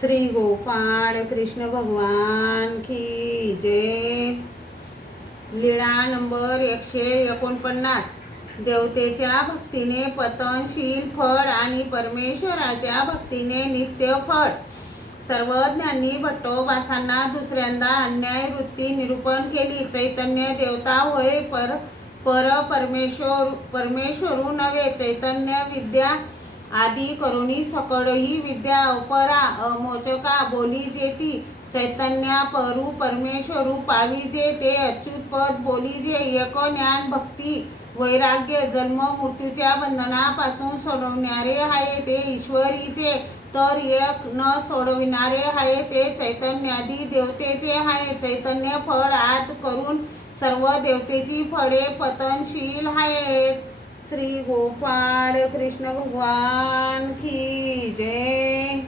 श्री गोपाळ कृष्ण भगवान की जय। लीळा नंबर 149। देवतेच्या भक्तीने पतनशील फळ आणि परमेश्वराच्या भक्तीने नित्य फळ। सर्वज्ञांनी भट्टोबासांना दुसऱ्यांदा अन्याय वृत्ती निरूपण केली। चैतन्य देवता होय, परमेश्वरू नव्हे। चैतन्य विद्या आदी करुणी सकळ ही विद्या अपरा अमोचका बोली जेती। चैतन्या परू परमेश्वरू पाविजे ते अच्युत पद बोलीजे। एक ज्ञान भक्ती वैराग्य जन्म मृत्यूच्या बंधनापासून सोडवणारे आहे ते ईश्वरीचे, तर एक न सोडविणारे आहे ते चैतन्यादी देवतेचे आहे। चैतन्य फळ आत करून सर्व देवतेची फळे पतनशील आहेत। श्री गोपाळ कृष्ण भगवान की जय।